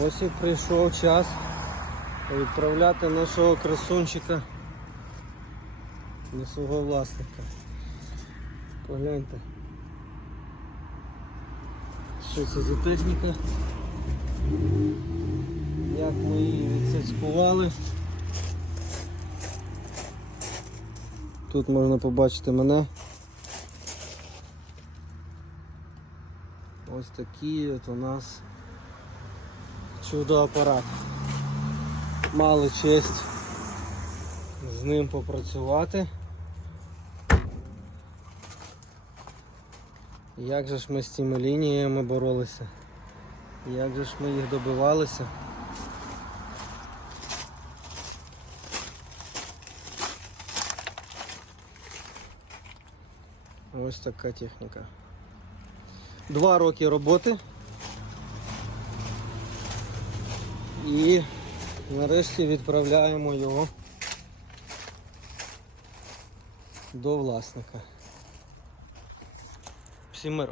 Ось і прийшов час відправляти нашого красунчика до свого власника. Погляньте. Що це за техніка? Як ми її відсацькували. Тут можна побачити мене. Ось такий от у нас чудо-апарат. Мали честь з ним попрацювати. Як же ж ми з цими лініями боролися? Як же ж ми їх добивалися? Ось така техніка. Два роки роботи. І нарешті відправляємо його до власника. Всім.